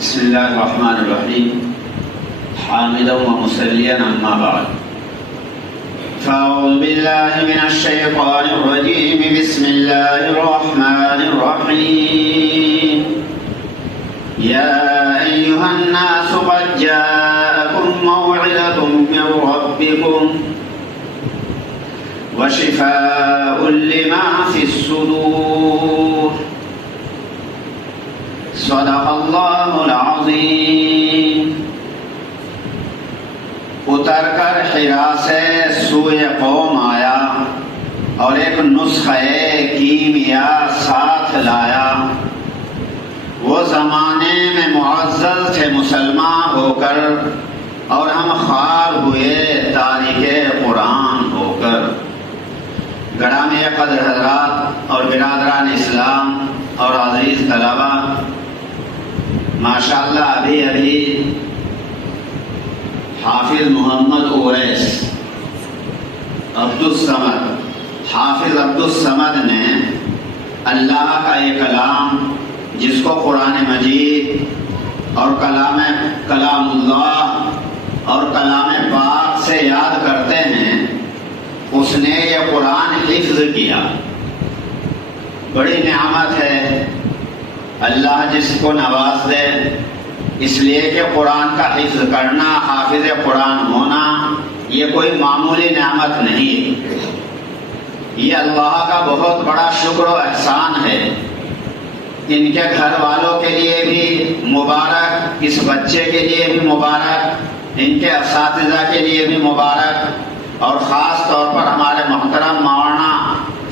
بسم الله الرحمن الرحيم حامدا ومصليا أما بعد فأعوذ بالله من الشيطان الرجيم بسم الله الرحمن الرحيم يا أيها الناس قد جاءكم موعظة من ربكم وشفاء لما في الصدور صدق اللہ العظیم۔ اتر کر حرا سے سوئے قوم آیا اور ایک نسخہ کیمیا ساتھ لایا۔ وہ زمانے میں معزز تھے مسلمان ہو کر اور ہم خوار ہوئے تارک قرآن ہو کر۔ گرامی قدر حضرات اور برادران اسلام اور عزیز طلبہ، ماشاءاللہ ابھی حافظ محمد اویس حافظ عبدالصمد نے اللہ کا یہ کلام جس کو قرآن مجید اور کلام اللہ اور کلام پاک سے یاد کرتے ہیں، اس نے یہ قرآن حفظ کیا۔ بڑی نعمت ہے اللہ جس کو نواز دے، اس لیے کہ قرآن کا حفظ کرنا، حافظ قرآن ہونا، یہ کوئی معمولی نعمت نہیں، یہ اللہ کا بہت بڑا شکر و احسان ہے۔ ان کے گھر والوں کے لیے بھی مبارک، اس بچے کے لیے بھی مبارک، ان کے اساتذہ کے لیے بھی مبارک، اور خاص طور پر ہمارے محترم مولانا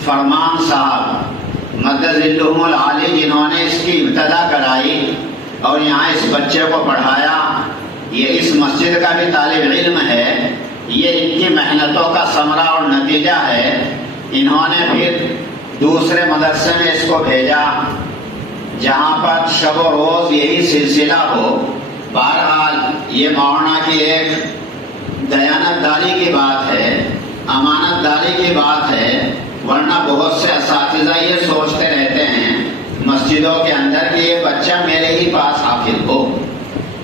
فرمان صاحب مدد ذلہم العالی، جنہوں نے اس کی ابتدا کرائی اور یہاں اس بچے کو پڑھایا، یہ اس مسجد کا بھی طالب علم ہے، یہ ان کی محنتوں کا ثمرہ اور نتیجہ ہے۔ انہوں نے پھر دوسرے مدرسے میں اس کو بھیجا جہاں پر شب و روز یہی سلسلہ ہو۔ بہرحال یہ مولانا کی ایک دیانت داری کی بات ہے، امانت داری کی بات ہے، ورنہ بہت سے اساتذہ یہ سوچتے رہتے ہیں مسجدوں کے اندر کہ یہ بچہ میرے ہی پاس حافظ ہو،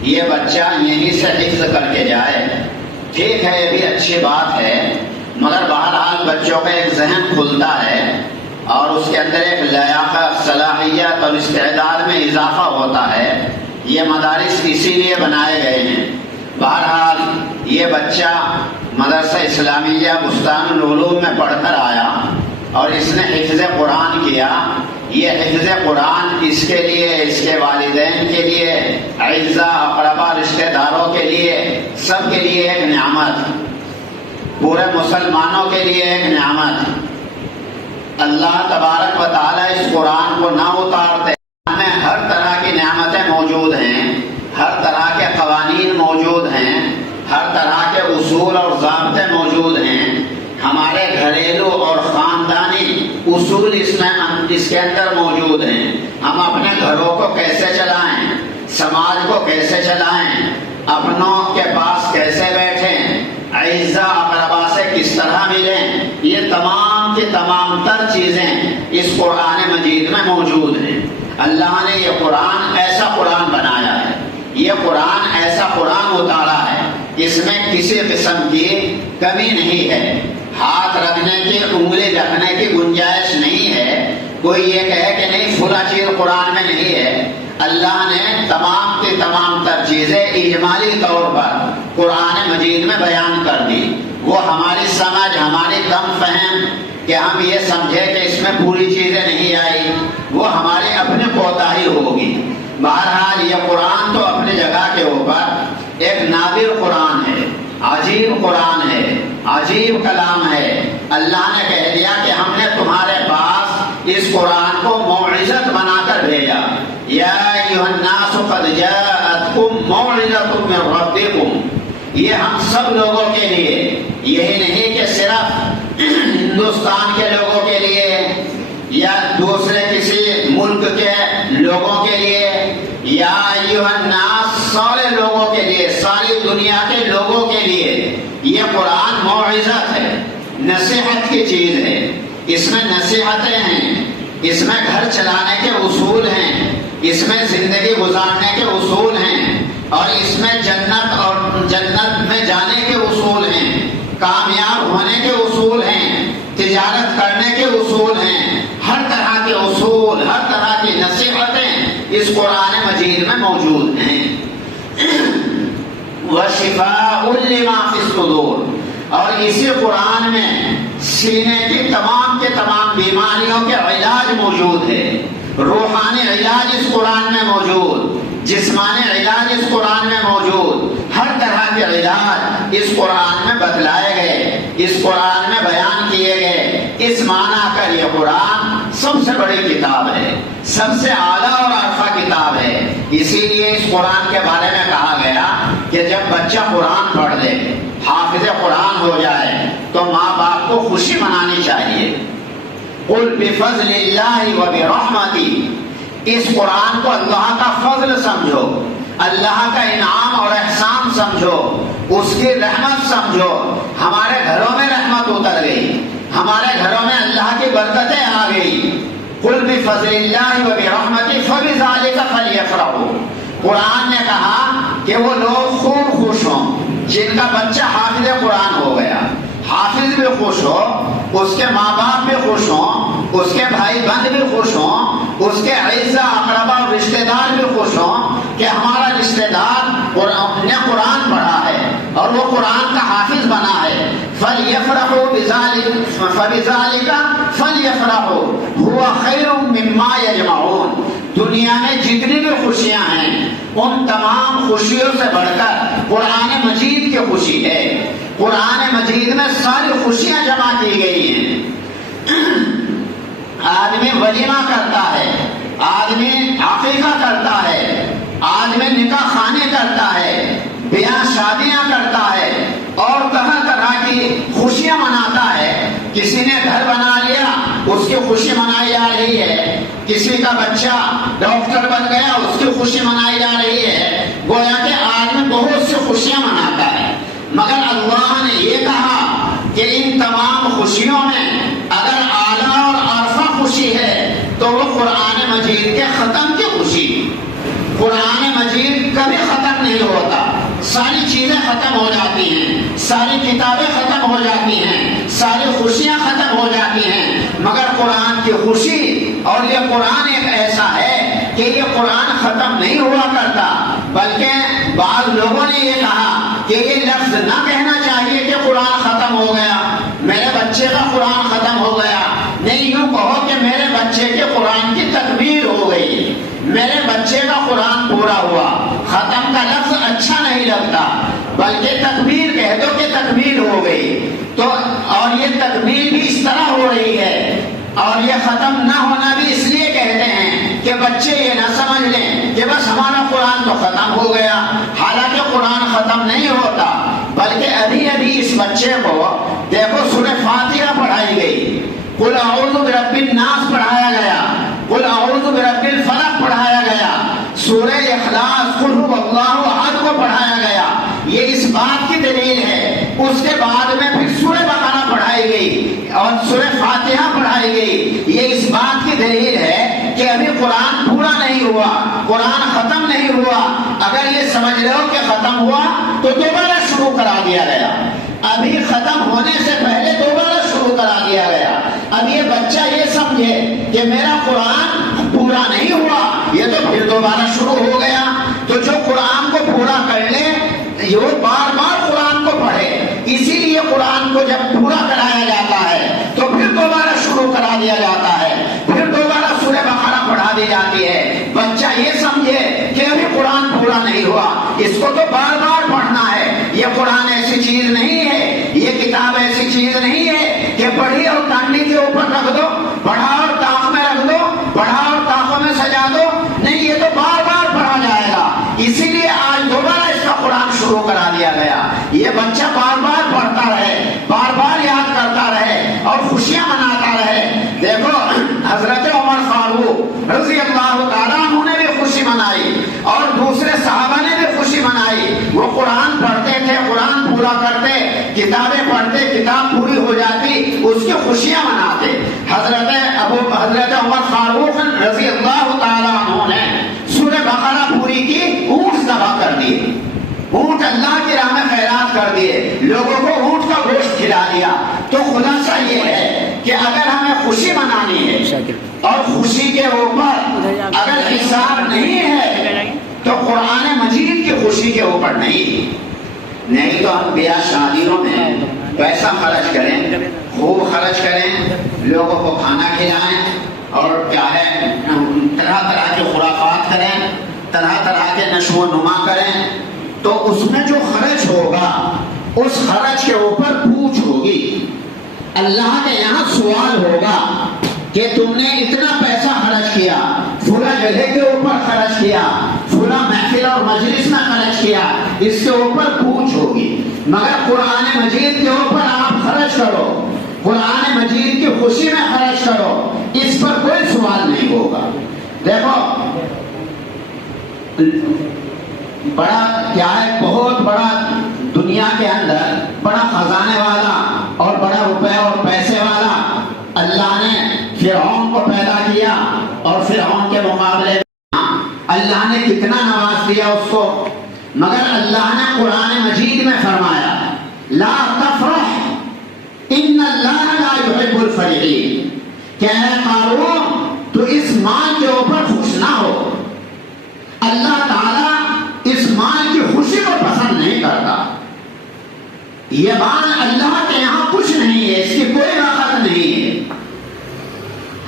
یہ بچہ یہیں سے حفظ کر کے جائے۔ ٹھیک ہے، یہ بھی اچھی بات ہے، مگر بہرحال بچوں کا ایک ذہن کھلتا ہے اور اس کے اندر ایک لیاقت، صلاحیت اور استعداد میں اضافہ ہوتا ہے۔ یہ مدارس اسی لیے بنائے گئے ہیں۔ بہرحال یہ بچہ مدرسہ اسلامیہ بستان العلوم میں پڑھ کر آیا اور اس نے حفظ قرآن کیا۔ یہ حفظ قرآن اس کے لیے، اس کے والدین کے لیے، اعزاء اقربا رشتہ داروں کے لیے، سب کے لیے ایک نعمت، پورے مسلمانوں کے لیے ایک نعمت۔ اللہ تبارک و تعالی اس قرآن کو نہ اتارتے، ہمیں ہر طرح کی نعمتیں موجود ہیں، ہر طرح کے قوانین موجود ہیں، ہر طرح کے اصول اور ضابطے موجود ہیں۔ ہمارے گھریلو اور خاندانی اصول اس کے اندر موجود ہیں۔ ہم اپنے گھروں کو کیسے چلائیں، سماج کو کیسے چلائیں، اپنوں کے پاس کیسے بیٹھیں، اعزاء اقربا سے کس طرح ملیں، یہ تمام کی تمام تر چیزیں اس قرآن مجید میں موجود ہیں۔ اللہ نے یہ قرآن ایسا قرآن بنایا ہے، یہ قرآن ایسا قرآن اتارا ہے، اس میں کسی قسم کی کمی نہیں ہے، ہاتھ رکھنے کی، انگلی رکھنے کی گنجائش نہیں ہے۔ کوئی یہ کہے کہ نہیں فلاں چیز قرآن میں نہیں ہے۔ اللہ نے تمام کی تمام تر چیزیں اجمالی طور پر قرآن مجید میں بیان کر دی۔ وہ ہماری سمجھ، ہماری کم فہم کہ ہم یہ سمجھے کہ اس میں پوری چیزیں نہیں آئی، وہ ہماری اپنی کوتاہی ہوگی۔ بہرحال یہ قرآن تو اپنی جگہ کے اوپر ایک نادر قرآن ہے، عجیب قرآن ہے، عجیب کلام ہے۔ اللہ نے کہہ دیا کہ ہم نے تمہارے پاس اس قرآن کو موعظت بنا کر بھیجا۔ یا ایھا الناس قد جاءتکم موعظۃ من ربکم، یہ ہم سب لوگوں کے لیے، یہی نہیں کہ صرف ہندوستان کے لوگوں کے لیے یا دوسرے کسی ملک کے لوگوں کے لیے، یا ایھا الناس سارے لوگوں کے لیے، ساری دنیا کے لوگوں کے لیے یہ قرآن موعظت ہے، نصیحت کی چیز ہے۔ اس میں نصیحتیں ہیں، اس میں گھر چلانے کے اصول ہیں، اس میں زندگی گزارنے کے اصول ہیں، اور اس میں جنت میں جانے کے اصول ہیں، کامیاب ہونے کے اصول ہیں، تجارت کرنے کے اصول ہیں، ہر طرح کے اصول، ہر طرح کی نصیحتیں اس قرآن مجید میں موجود ہیں۔ وَشِفَاءٌ لِمَا فِي الصُّدُورِ، اور اسی قرآن میں سینے کی تمام کے تمام بیماریوں کے علاج موجود ہے۔ روحانی علاج اس قرآن میں موجود، جسمانی علاج اس قرآن میں موجود، ہر طرح کے علاج اس قرآن میں بتلائے گئے، اس قرآن میں بیان کیے گئے۔ اس معنی کر یہ قرآن سب سے بڑی کتاب ہے، سب سے اعلیٰ اور عرفہ کتاب ہے۔ اسی لیے اس قرآن کے بارے میں کہا گیا کہ جب بچہ قرآن پڑھ لے، حافظ قرآن ہو جائے، تو ماں باپ کو خوشی منانی چاہیے۔ قل بفضل اللہ وبرحمتہ، اس قرآن کو اللہ کا فضل سمجھو، اللہ کا انعام اور احسان سمجھو، اس کی رحمت سمجھو۔ ہمارے گھروں میں رحمت اتر گئی، ہمارے گھروں میں اللہ کی برکتیں آ گئی۔ قل بفضل اللہ وبرحمتہ فبذلک فلیفرحوا، قرآن نے کہا کہ وہ لوگ خوب خوش ہوں جن کا بچہ حافظ قرآن ہو گیا۔ حافظ بھی خوش ہو، اس کے ماں باپ بھی خوش ہوں، اس کے بھائی بہن بھی خوش ہوں، اس کے اعزا اقربا اور رشتہ دار بھی خوش ہوں کہ ہمارا رشتہ دار نے قرآن پڑھا ہے اور وہ قرآن کا حافظ بنا ہے۔ فَلْيَفْرَحُوا بِذَلِكَ فَبِذَلِكَ فَلْيَفْرَحُوا هُوَ خَيْرٌ مِّمَّا يَجْمَعُونَ، دنیا میں جتنی بھی خوشیاں ہیں ان تمام خوشیوں سے بڑھ کر قرآن مجید کی خوشی ہے۔ قرآن مجید میں ساری خوشیاں جمع کی گئی ہیں۔ آدمی ولیمہ کرتا ہے، آدمی عقیقہ کرتا ہے، آدمی نکاح خانے کرتا ہے، بیاہ شادیاں کرتا ہے اور طرح طرح کی خوشیاں مناتا ہے۔ کسی نے گھر بنا لیا، اس کی خوشی منائی جا رہی ہے۔ کسی کا بچہ ڈاکٹر بن گیا، اس کی خوشی منائی جا رہی ہے۔ گویا کہ آدمی بہت سی خوشیاں مناتا ہے، مگر اللہ نے یہ کہا کہ ان تمام خوشیوں میں اگر اعلیٰ اور عرفہ خوشی ہے تو وہ قرآن مجید کے ختم کی خوشی۔ قرآن مجید کبھی ختم نہیں ہوتا، ساری چیزیں ختم ہو جاتی ہیں، ساری کتابیں ختم ہو جاتی ہیں، ساری خوشیاں ختم ہو جاتی ہیں، مگر قرآن کی خوشی، اور یہ قرآن ایک ایسا ہے کہ یہ قرآن ختم نہیں ہوا کرتا، بلکہ بعض لوگوں نے یہ کہا کہ یہ لفظ نہ کہنا چاہیے کہ قرآن ختم ہو گیا، میرے بچے کا قرآن ختم ہو گیا۔ نہیں، یوں کہو کہ میرے بچے کے قرآن کی تکمیل ہو گئی، میرے بچے کا قرآن پورا ہوا۔ ختم کا لفظ اچھا نہیں لگتا، بلکہ تکمیل کہہ دو کہ تکمیل ہو گئی۔ تو اور یہ تکمیل بھی اس طرح ہو رہی ہے، اور یہ ختم نہ ہونا بھی اس لیے کہتے ہیں کہ بچے یہ نہ سمجھ لیں کہ بس ہمارا قرآن تو ختم ہو گیا، حالانکہ قرآن ختم نہیں ہوتا، بلکہ ابھی ابھی اس بچے کو دیکھو سورہ فاتحہ پڑھائی گئی، قل اعوذ برب الناس پڑھایا گیا، قل اعوذ برب الفلق پڑھایا گیا، سورہ اخلاص قل هو اللہ احد کو پڑھایا گیا۔ یہ اس بات کی دلیل ہے۔ اس کے بعد میں پھر سورہ بقرہ پڑھائی گئی اور سورہ فاتحہ پڑھائی گئی۔ یہ اس بات کی دلیل ہے کہ ابھی قرآن پورا نہیں ہوا، قرآن ختم نہیں ہوا۔ اگر یہ سمجھ لو کہ ختم ہوا تو دوبارہ شروع کرا دیا گیا، ابھی ختم ہونے سے پہلے دوبارہ شروع کرا دیا گیا۔ اب یہ بچہ یہ سمجھے کہ میرا قرآن پورا نہیں ہوا، یہ تو پھر دوبارہ شروع ہو گیا۔ تو جو قرآن کو پورا کر لے وہ بار بار قرآن کو پڑھے، اسی لیے قرآن کو جب پورا کرایا جاتا ہے تو پھر دوبارہ شروع کرا دیا جاتا ہے، پھر دوبارہ سورہ بقرہ پڑھا دی جاتی ہے۔ بچہ یہ سمجھے کہ ابھی قرآن پورا نہیں ہوا، اس کو تو بار بار پڑھنا ہے۔ یہ قرآن ایسی چیز نہیں ہے، یہ کتاب ایسی چیز نہیں ہے کہ پڑھی اور ٹانڈی کے اوپر رکھ دو، پڑھا اور تاخ میں رکھ دو، پڑھا اور تاخوں میں سجا دو، نہیں، یہ تو بار بار پڑھا جائے گا۔ اسی لیے آج دوبارہ اس کا قرآن شروع کرا دیا گیا۔ یہ بچہ بار بار پڑھتا رہے، بار بار یاد کرتا رہے اور خوشیاں مناتا رہے۔ دیکھو حضرت عمر فاروق رضی اللہ تعالیٰ عنہ نے بھی خوشی منائی اور دوسرے صحابہ نے بھی خوشی منائی۔ وہ قرآن پڑھتے تھے، قرآن پورا کرتے، کتابیں پڑھتے، کتاب پوری ہو جاتی، اس کی خوشیاں مناتے۔ حضرت عمر فاروق رضی اللہ تعالیٰ عنہ نے اور خوشی کے اوپر اگر حساب نہیں ہے تو قرآن مجید کی خوشی کے اوپر نہیں تو ہم بیاہ شادیوں میں پیسہ خرچ کریں، خوب خرچ کریں، لوگوں کو کھانا کھلائیں اور کیا ہے طرح طرح کے خرافات کریں، طرح طرح کے نشو و نما کریں، تو اس میں جو خرچ ہوگا اس خرچ کے اوپر پوچھ ہوگی، اللہ کے یہاں سوال ہوگا کہ تم نے اتنا پیسہ خرچ کیا، فلاں جگہ کے اوپر خرچ کیا، فلاں محفل اور مجلس میں خرچ کیا، اس کے اوپر پوچھ ہوگی۔ مگر قرآن مجید کے اوپر آپ خرچ کرو، قرآن مجید کی خوشی میں خرچ کرو، اس پر کوئی سوال نہیں ہوگا۔ دیکھو بڑا کیا ہے، بہت بڑا دنیا کے اندر بڑا خزانے والا اور بڑا روپے اور پیسے والا اللہ نے فرعون کو پیدا کیا، اور فرعون کے مقابلے میں اللہ نے کتنا نواز دیا اس کو، مگر اللہ نے قرآن مجید میں فرمایا لا تفرح ان اللہ لا يحب الفرحین، کہ اے قارون تو اس مال کے اوپر خوش نہ ہو، اللہ تعالی اس مال کی خوشی کو پسند نہیں کرتا، یہ مال اللہ کے یہاں کچھ نہیں ہے، اس کی کوئی وقت نہیں ہے۔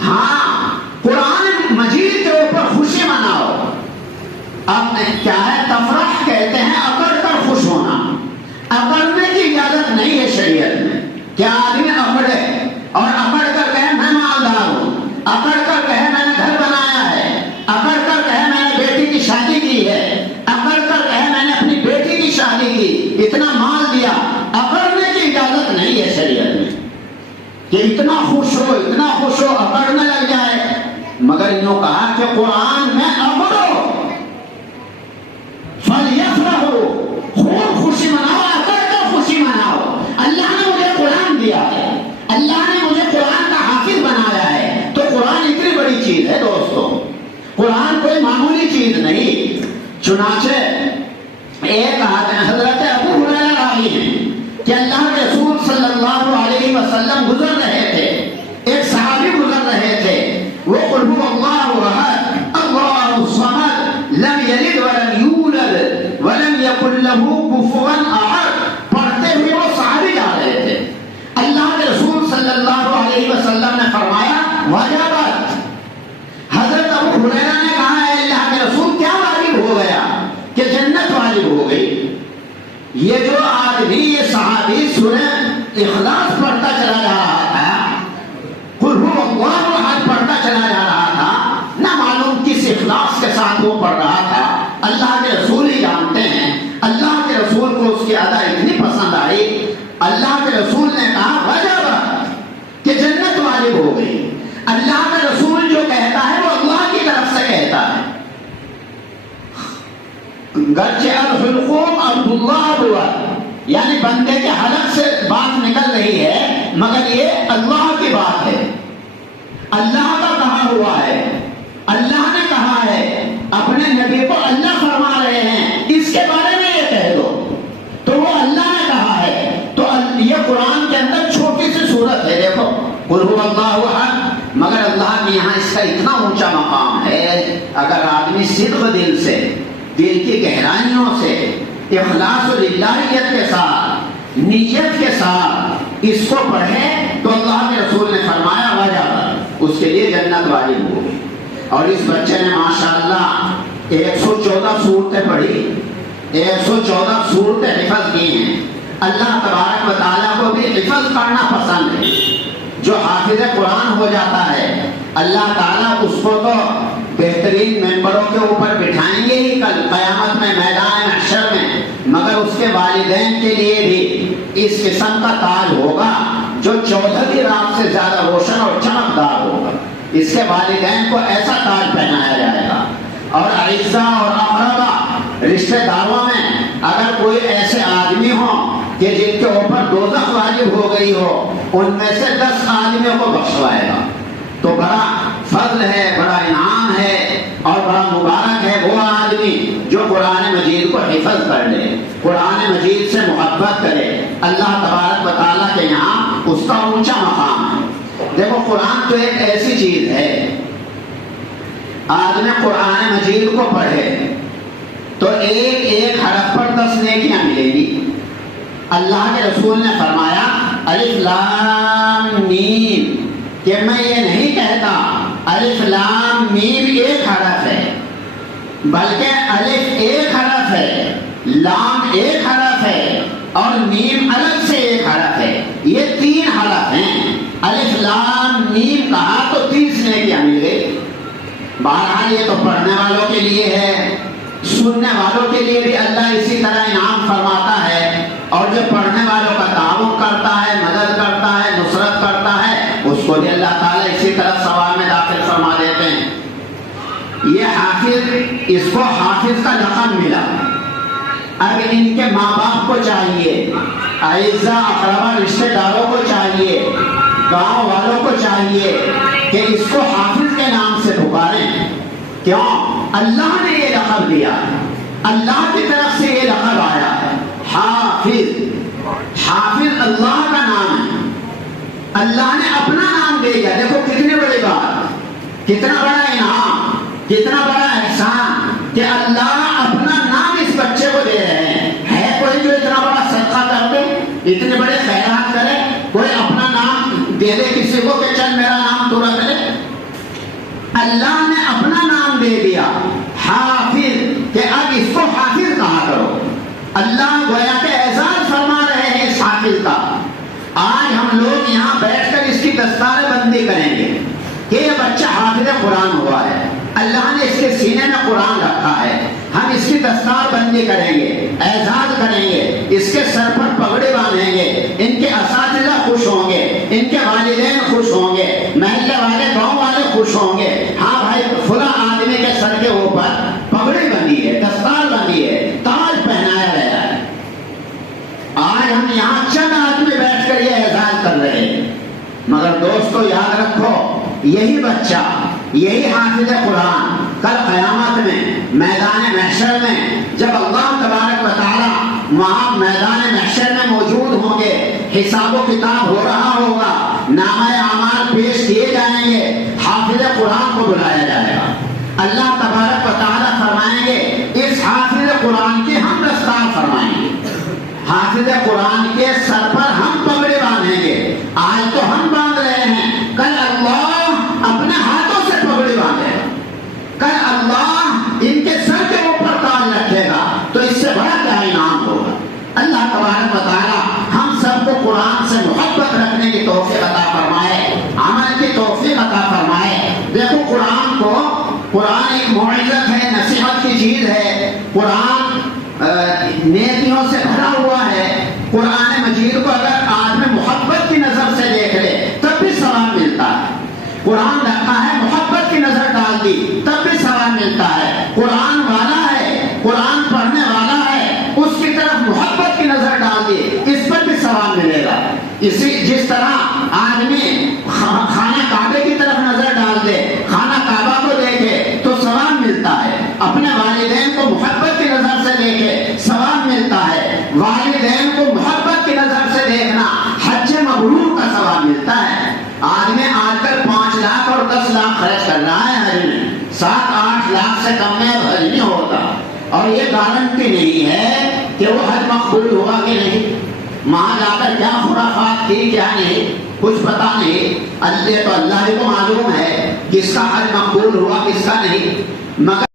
ہاں قرآن مجید کے اوپر خوشی مناؤ۔ اب کیا ہے، تفرح کہتے ہیں اکڑ کر خوش ہونا، اکڑنے کی اجازت نہیں ہے شریعت میں، کیا آدمی اکڑے اور اکڑ کر کہے میں مالدار ہوں، اکڑ کر کہے میں نے گھر بنایا ہے، اکڑ کر کہے میں نے بیٹی کی شادی کی ہے، اکڑ کر کہے میں نے اپنی بیٹی کی شادی کی، اتنا مال دیا، اکڑنے کی اجازت نہیں ہے شریعت میں کہ اتنا خوش ہو اکڑنے لگ جائے۔ مگر انہوں کہا کہ قرآن میں اکڑو، فَلْيَفْرَحُوا، خوب خوشی مناؤ، اکڑ کر خوشی مناؤ۔ اللہ نے مجھے قرآن دیا ہے، اللہ نے مجھے قرآن کا حافظ بنایا ہے، تو قرآن اتنی بڑی چیز ہے دوستو، قرآن کوئی معمولی چیز نہیں۔ چنانچہ ایک حضرت ابو ہریرہ راوی ہیں کہ اللہ کے رسول صلی اللہ علیہ وسلم گزر رہے تھے، ایک صحابی گزر رہے تھے، وہ قل هو اللہ احد اللہ الصمد لم یلد ولم یولد ولم یکن له کفوا احد پڑھتے ہوئے وہ صحابی جا رہے تھے، اللہ کے رسول صلی اللہ علیہ وسلم نے فرمایا وجبت، حضرت ابو ہریرہ نے کہا اے اللہ کے رسول کیا واجب ہو گیا کہ جنت واجب ہو گئی؟ یہ جو آدمی یہ صحابی سورہ اخلاص پڑھتا چلا جا رہا تھا، قل هو اللہ احد پڑھتا چلا جا رہا تھا، نہ معلوم کس اخلاص کے ساتھ وہ پڑھ رہا تھا، اللہ کے رسول ہی جانتے ہیں، اللہ کے رسول کو اس کی ادا اتنی پسند آئی، اللہ کے رسول نے کہا وجب کہ جنت واجب ہو گئی۔ اللہ کا رسول جو کہتا ہے وہ اللہ کی طرف سے کہتا ہے، گرچہ الحلقوم عبداللہ ہوا، یعنی بندے کے حلق سے بات نکل رہی ہے، مگر یہ اللہ کی بات ہے، اللہ کا کہا ہوا ہے، اللہ نے کہا ہے، اپنے نبی کو اللہ فرما رہے ہیں، اس کے بارے میں یہ کہہ دو، تو وہ اللہ نے کہا ہے۔ تو یہ قرآن کے اندر چھوٹی سی صورت ہے، دیکھو قل هو اللہ احد، مگر اللہ کے یہاں اس کا اتنا اونچا مقام ہے، اگر آدمی صدق دل سے، دل کی گہرائیوں سے، اخلاص و للہیت کے ساتھ، نیت کے ساتھ اس کو پڑھے تو اللہ کے رسول نے فرمایا وجب، اس کے لیے جنت واجب ہوگی۔ اور اس بچے نے ماشاءاللہ 114 صورتیں پڑھی، 114 صورتیں حفظ کی ہیں۔ اللہ تبارک و تعالیٰ کو بھی حفظ کرنا پسند ہے، جو حافظ قرآن ہو جاتا ہے اللہ تعالیٰ اس کو تو بہترین ممبروں کے اوپر بٹھائیں گے ہی کل قیامت میں میدان محشر میں، مگر اس کے والدین کے لیے بھی اس قسم کا تاج ہوگا جو 14 رات سے زیادہ روشن اور چمکدار ہوگا، اس کے والدین کو ایسا تاج پہنایا جائے گا۔ اور اعزاء اور اقربا رشتہ داروں میں اگر کوئی ایسے آدمی ہوں کہ جن کے اوپر دوزخ واجب ہو گئی ہو، ان میں سے 10 آدمیوں کو بخشوائے گا، تو بڑا فضل ہے، بڑا انعام ہے اور بڑا مبارک ہے وہ آدمی جو قرآن مجید کو حفظ کر لے، قرآن مجید سے محبت کرے، اللہ تبارک و تعالیٰ کے یہاں اس کا اونچا مقام ہے۔ دیکھو قرآن تو ایک ایسی چیز ہے، آدمی قرآن مجید کو پڑھے تو ایک ایک حرف پر 10 نیکیاں ملے گی۔ اللہ کے رسول نے فرمایا الف لام میم، کہ میں یہ نہیں کہتا الف لام میم ایک حرف ہے، بلکہ الف ایک حرف ہے، لام ایک حرف ہے اور میم الگ سے ایک حرف ہے، یہ 3 حرف ہیں۔ الف لام میم کہا تو 30 نیکیاں مل گئی۔ بہرحال یہ تو پڑھنے والوں کے لیے ہے، سننے والوں کے لیے بھی اللہ اسی طرح انعام فرماتا ہے، اور جو پڑھنے والوں کا تعاون کرتا ہے، مدد کرتا ہے، نصرت کرتا ہے، اس کو بھی اللہ تعالیٰ اسی طرح ثواب میں داخل فرما دیتے ہیں۔ یہ حافظ، اس کو حافظ کا لقب ملا۔ اب ان کے ماں باپ کو چاہیے، اعزاء اقربا رشتہ داروں کو چاہیے، گاؤں والوں کو چاہیے کہ اس کو حافظ کے نام سے پکاریں۔ کیوں؟ اللہ نے یہ لقب دیا، اللہ کی طرف سے یہ لقب آیا ہے حافظ۔ حافظ اللہ کا نام ہے، اللہ نے اپنا نام دے دیا۔ دیکھو کتنی بڑی بات، کتنا بڑا انعام، کتنا بڑا احسان کہ اللہ اپنا نام اس بچے کو دے رہے ہیں۔ ہے کوئی جو اتنا بڑا صدقہ کر دے، اتنے بڑے خیرات کرے، کوئی اپنا نام دے دے کسی کو کہ چل میرا نام تو رکھ لے؟ اللہ نے اپنا نام دے دیا حافظ، کہ اب اس کو حافظ کہا کرو۔ اللہ گویا کہ اعزاز فرما رہے ہیں اس حافظ کا۔ آج ہم لوگ یہاں بیٹھ کر اس کی دستار بندی کریں گے کہ یہ بچہ حافظ قرآن ہوا ہے، اللہ نے اس کے سینے میں قرآن رکھا ہے، ہم اس کی دستار بندی کریں گے، اعزاز کریں گے، اس کے سر پر پگڑی باندھیں گے، ان کے اساتذہ خوش ہوں گے، ان کے والدین خوش ہوں گے، محلے والے، گاؤں والے خوش ہوں گے۔ ہاں بھائی فلاں آدمی کے سر کے اوپر پگڑی بندھی ہے، دستار بندھی ہے، تاج پہنایا گیا ہے۔ آج ہم یہاں چند آدمی بیٹھ کر یہ اعزاز کر رہے ہیں، مگر دوستو یاد رکھو یہی بچہ، یہی حافظ قرآن کل قیامت میں میدان محشر میں جب اللہ تبارک و تعالی وہاں میدان محشر میں موجود ہوں گے، حساب و کتاب ہو رہا ہوگا، نامہ اعمال پیش کیے جائیں گے، حافظ قرآن کو بلایا جائے گا۔ اللہ تبارک و تعالی فرمائیں گے اس حافظ قرآن کی ہم دستار فرمائیں گے، حافظ قرآن کے سر پر ہم پگڑی باندھیں گے۔ آج تو ہم باندھ رہے ہیں، کل اللہ اپنے ہاتھوں سے پگڑی باندھے گا، کل اللہ ان کے سر کے اوپر تاج رکھے گا، تو اس سے بڑا کیا انعام ہوگا۔ اللہ تبارک و تعالی ہم سب کو قرآن سے محبت رکھنے کی توفیق عطا فرمائے، عمل کی توفیق عطا فرمائے۔ دیکھو قرآن کو، قرآن ایک موعظت ہے، نصیحت کی چیز ہے، قرآن نیکیوں سے بھرا ہوا ہے۔ قرآن مجید کو اگر آدمی محبت کی نظر سے دیکھ لے تب بھی ثواب ملتا ہے۔ قرآن رکھا ہے، محبت کی نظر ڈال دی تب بھی ثواب ملتا ہے۔ قرآن والا ہے، قرآن پڑھنے والا ہے، اس کی طرف محبت کی نظر ڈال دی، اس پر بھی ثواب ملے گا۔ جس طرح آدمی خانہ کعبے کی طرف نظر ڈال دے، خانہ کعبہ کو دیکھے تو ثواب ملتا ہے، اپنے والدین کو محبت کی نظر سے دیکھے ثواب ملتا ہے، والدین کو محبت کی نظر سے دیکھنا حج مبرور کا ثواب ملتا ہے۔ آدمی آج کل 5 لاکھ اور 10 لاکھ خرچ کر رہا ہے حج میں، 7-8 لاکھ سے کم میں حج نہیں ہوتا، اور یہ گارنٹی نہیں ہے کہ وہ حج مقبول ہوا کہ نہیں۔ وہاں جا کر کیا خرافات کی کیا نہیں کچھ پتا نہیں، اللہ تو اللہ ہی کو معلوم ہے کس کا حج مقبول ہوا کس کا نہیں۔ مگر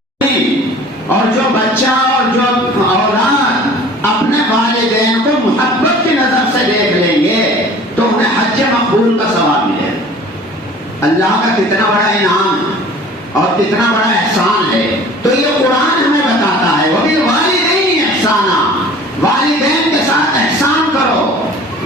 اور جو بچہ اور جو اولاد اپنے والدین کو محبت کی نظر سے دیکھ لیں گے تو انہیں حج مقبول کا ثواب ملے گا۔ اللہ کا کتنا بڑا انعام ہے اور کتنا بڑا احسان ہے، تو یہ قرآن ہمیں بتاتا ہے۔ وہ بھی والدین احسانہ، والدین کے ساتھ احسان کرو،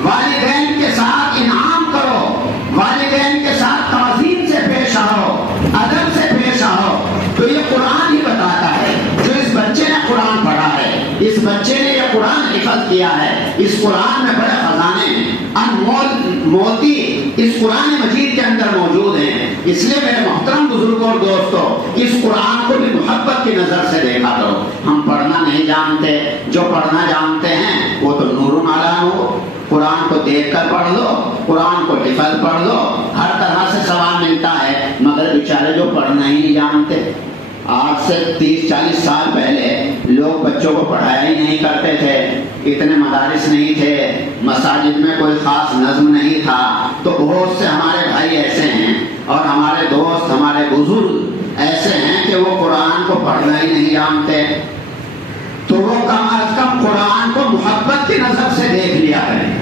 والدین کے ساتھ انعام کرو، والدین کے ساتھ تعظیم سے پیش آؤ، ادب سے پیش آؤ۔ تو یہ قرآن ہی بتاتا ہے۔ جو اس بچے نے قرآن پڑھا ہے، اس بچے نے یہ قرآن حفظ کیا ہے، اس قرآن میں بڑے خزانے ہیں، انمول موتی اس قرآن مجید کے اندر موجود ہیں۔ اس لیے میرے محترم بزرگوں اور دوستوں، اس قرآن کو بھی محبت کی نظر سے دیکھا کرو۔ ہم پڑھنا نہیں جانتے، جو پڑھنا جانتے ہیں وہ تو نور علی نور، قرآن کو دیکھ کر پڑھ لو، قرآن کو حفظ پڑھ لو، ہر طرح ثواب ملتا ہے، مگر بیچارے جو پڑھنا ہی نہیں جانتے. آج سے 30-40 سال پہلے لوگ بچوں کو پڑھایا ہی نہیں کرتے تھے، اتنے مدارس نہیں تھے، مساجد میں کوئی خاص نظم نہیں تھا. تو بہت سے ہمارے بھائی ایسے ہیں اور ہمارے دوست، ہمارے بزرگ ایسے ہیں کہ وہ قرآن کو پڑھنا ہی نہیں جانتے. تو وہ کم از کم قرآن کو محبت کی نظر سے دیکھ لیا کریں،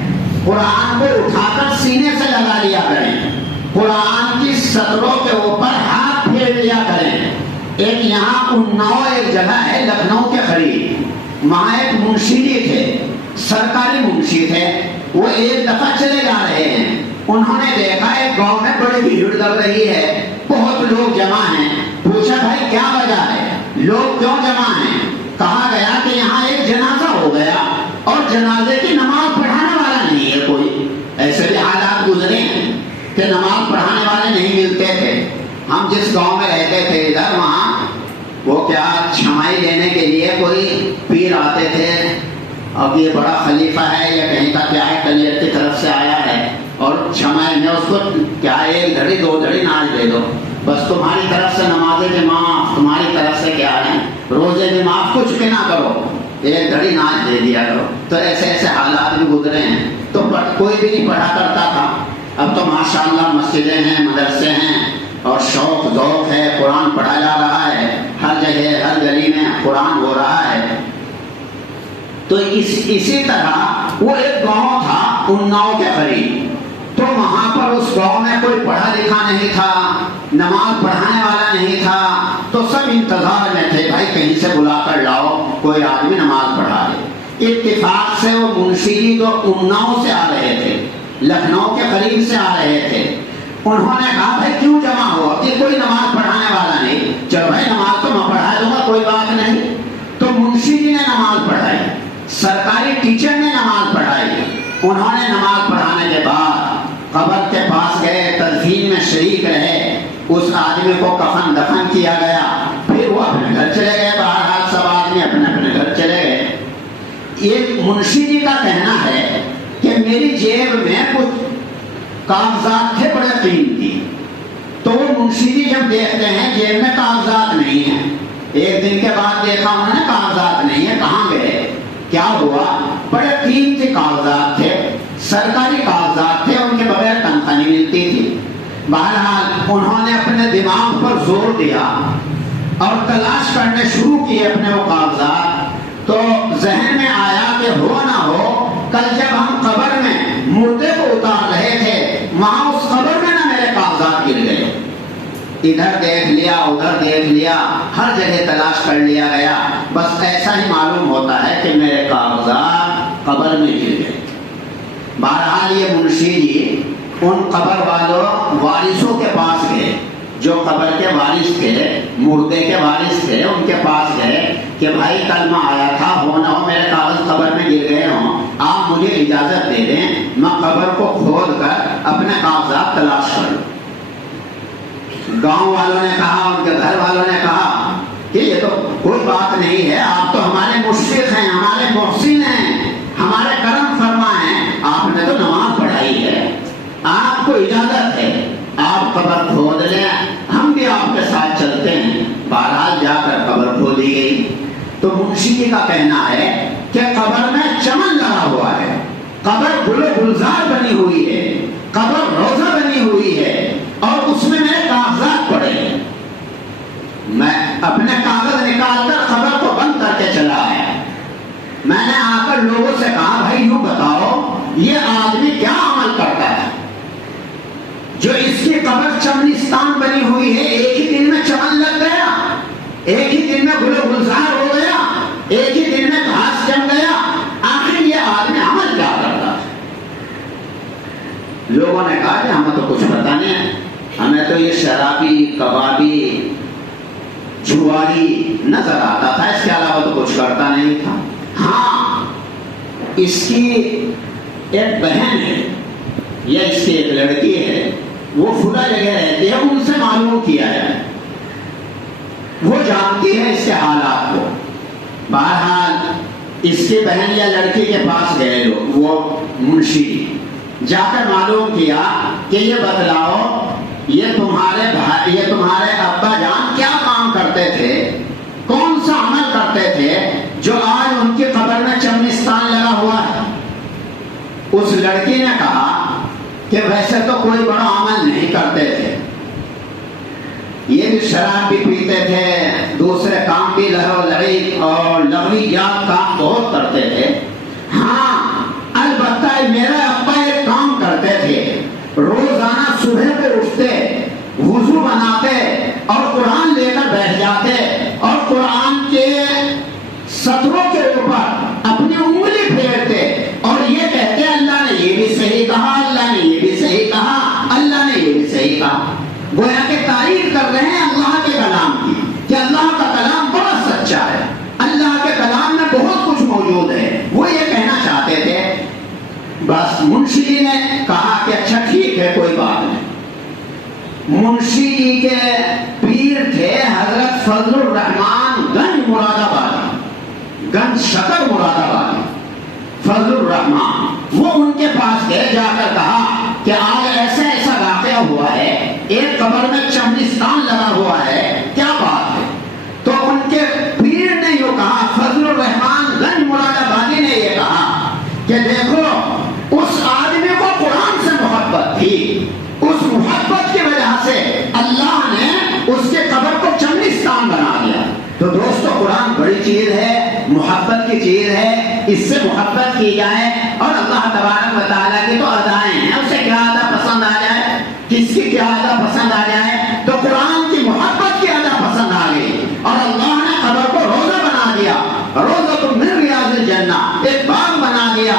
قرآن کو اٹھا کر سینے سے لگا لیا کریں، قرآن کی سطروں کے اوپر ہاتھ پھیر لیا کریں. ایک یہاں اناؤ ایک جگہ ہے لکھنؤ کے قریب، وہاں ایک منشی جی تھے، سرکاری منشی تھے. وہ ایک دفعہ چلے جا رہے ہیں، انہوں نے دیکھا ایک گاؤں میں بڑی بھیڑ لگ رہی ہے، بہت لوگ جمع ہیں. پوچھا بھائی کیا وجہ ہے، لوگ کیوں جمع ہیں؟ کہا گیا کہ یہاں ایک جنازہ ہو گیا اور جنازے کی نماز پڑھانے والا نہیں ہے کوئی. ایسے بھی حالات گزرے ہیں کہ نماز پڑھانے والے نہیں ملتے تھے. ہم جس گاؤں میں رہتے تھے ادھر، وہاں وہ کیا چھمائی لینے کے لیے کوئی پیر آتے تھے. اب یہ بڑا خلیفہ ہے یا کہیں کا کیا ہے، کلیئر کی طرف سے آیا ہے، اور چھمائی میں اس کو کیا 1 گھڑی 2 گھڑی ناچ دے دو، بس تمہاری طرف سے نمازیں بھی معاف، تمہاری طرف سے کیا ہے روزے بھی معاف، کچھ بھی نہ کرو، 1 گھڑی ناچ دے دیا کرو. تو ایسے ایسے حالات بھی گزرے ہیں. تو کوئی بھی نہیں پڑھا کرتا تھا. اب تو ماشاءاللہ مسجدیں ہیں، مدرسے ہیں، اور شوق ذوق ہے، قرآن پڑھا جا رہا ہے، ہر جگہ ہر گلی میں قرآن ہو رہا ہے. تو اسی طرح وہ ایک گاؤں تھا اناؤ کے قریب. تو وہاں پر اس گاؤں میں کوئی پڑھا لکھا نہیں تھا، نماز پڑھانے والا نہیں تھا. تو سب انتظار میں تھے، بھائی کہیں سے بلا کر لاؤ، کوئی آدمی نماز پڑھا دے. اتفاق سے وہ منشی جی جو اناؤ سے آ رہے تھے، لکھنؤ کے قریب سے آ رہے تھے، انہوں نے کہا بھائی کیوں جمع ہو؟ کہ کوئی نماز پڑھانے والا نہیں. چلو بھائی نماز تو میں پڑھا دوں گا، کوئی بات نہیں. تو منشی جی نے نماز پڑھائی، سرکاری ٹیچر نے نماز پڑھائی. انہوں نے نماز پڑھانے کے بعد قبر کے پاس گئے، تدفین میں شریک رہے، اس آدمی کو کفن دفن کیا گیا، پھر وہ اپنے گھر چلے گئے. بہرحال سب آدمی اپنے اپنے گھر چلے گئے. یہ منشی جی کا کہنا ہے کہ میری جیب میں کچھ کاغذات تھے بڑے قیمتی. تو وہ منشی جی جب دیکھتے ہیں جیب میں کاغذات نہیں ہیں، 1 دن کے بعد دیکھا انہوں نے کاغذات نہیں ہے، کہاں گئے، کیا ہوا؟ بڑے قیمتی کاغذات تھے، سرکاری کاغذات تھے، ان کے بغیر تنخواہ نہیں ملتی تھی. بہرحال انہوں نے اپنے دماغ پر زور دیا اور تلاش کرنے شروع کیے اپنے وہ کاغذات. تو ذہن میں آیا کہ ہو نہ ہو کل جب ہم قبر میں مردے کو اتار رہے تھے، وہاں اس قبر میں نہ میرے کاغذات گر گئے. ادھر دیکھ لیا، ادھر دیکھ لیا، ہر جگہ تلاش کر لیا گیا، بس ایسا ہی معلوم ہوتا ہے کہ میرے کاغذات قبر میں گر گئے. بہرحال یہ منشی جی ان قبر والوں وارثوں کے پاس گئے، جو قبر کے وارث تھے، مردے کے وارث تھے، ان کے پاس گئے کہ بھائی کل میں آیا تھا، ہو نہ ہو میرے کاغذ قبر میں گر گئے ہوں، آپ مجھے اجازت دے دیں میں قبر کو کھود کر اپنے کاغذات تلاش کر لوں. گاؤں والوں نے کہا، ان کے گھر والوں نے کہا کہ یہ تو کوئی بات نہیں ہے، آپ تو ہمارے مشفق ہیں، ہمارے محسن ہیں، ہمارے کرم فرما ہیں، آپ نے تو نماز پڑھائی ہے، آپ کو اجازت ہے، آپ قبر کھود لیں، ہم بھی آپ کے ساتھ چلتے ہیں. بہرحال جا کر قبر کھودی گئی. تو منشی جی کا کہنا ہے کہ قبر میں چمن لگا ہوا ہے، قبر گل و گلزار بنی ہوئی ہے، قبر روزہ بنی ہوئی ہے، اور اس میں میرے کاغذات پڑے ہیں. میں اپنے کاغذ نکال کر قبر کو بند کر کے چلا آیا. میں نے آ کر لوگوں سے کہا بھائی یوں بتاؤ یہ آدمی کیا عمل کرتا ہے جو اس کی قبر چمنستان بنی ہوئی ہے، ایک ہی دن میں چمن لگ گیا، ایک ہی دن میں گل و گلزار ہو گیا، ایک ہی دن میں گھاس جم گیا، آخر یہ آدمی عمل کیا کرتا ہے؟ لوگوں نے کہا کہ ہمیں تو کچھ پتا نہیں ہے، ہمیں تو یہ شرابی، کبابی، جواری نظر آتا تھا، اس کے علاوہ تو کچھ کرتا نہیں تھا. ہاں اس کی ایک بہن ہے یا اس کی ایک لڑکی ہے، وہ فلاں جگہ رہتی ہے، ان سے معلوم کیا ہے، وہ جانتی ہے اس کے حالات کو. بہرحال اس کی بہن یا لڑکی کے پاس گئے لوگ، وہ منشی جا کر معلوم کیا کہ یہ بتلاؤ یہ تمہارے ابا جان کیا کام کرتے تھے، کون سا عمل کرتے تھے جو آج ان کی قبر میں چمنستان لگا ہوا ہے؟ اس لڑکی نے کہا کہ ویسے تو کوئی بڑا عمل نہیں کرتے تھے، یہ بھی شراب بھی پیتے تھے، دوسرے کام بھی لہو لعب اور لغویات کام بہت کرتے تھے، ہاں البتہ میرے ابا ایک کام کرتے تھے، روزانہ صبح کو اٹھتے، وضو بناتے اور قرآن لے کر بیٹھ جاتے اور قرآن کے سطروں کے اوپر اپنی انگلی پھیرتے اور یہ کہتے اللہ نے یہ بھی صحیح کہا، اللہ نے یہ بھی صحیح کہا، اللہ نے یہ بھی صحیح کہا، گویا کہ تعریف کر رہے ہیں اللہ کے کلام کی کہ اللہ کا کلام بڑا سچا ہے، اللہ کے کلام میں بہت کچھ موجود ہے، وہ یہ کہنا چاہتے تھے۔ بس منشی جی نے کہا کہ اچھا ٹھیک ہے کوئی بات نہیں۔ منشی جی کے پیر تھے حضرت فضل الرحمان گنج مراد آبادی، گنج شکر مراد آبادی، فضل الرحمان، وہ ان کے پاس گئے، جا کر کہا کہ آج ایسا ایسا واقعہ ہوا ہے، ایک قبر میں چمنستان لگا ہوا ہے، کیا بات ہے؟ تو ان کے پیر نے یوں کہا، فضل الرحمان گنج مراد آبادی نے یہ کہا کہ دیکھو اس آدمی کو قرآن سے محبت تھی، اس محبت کی وجہ سے اللہ نے اس کے قبر کو چمنستان بنا دیا۔ تو دوستو قرآن بڑی چیز ہے، محبت کی چیز ہے، اس سے محبت کی جائے اور اللہ تبارک و تعالیٰ کی تو ادائیں ہیں، اسے کیا ادا پسند آ جائے، کس کی کیا ادا پسند آ جائے، تو قرآن کی محبت کی ادا پسند آ گئی اور اللہ نے قبر کو روزہ بنا دیا، روزہ تو من ریاض الجنہ، ایک باغ بنا دیا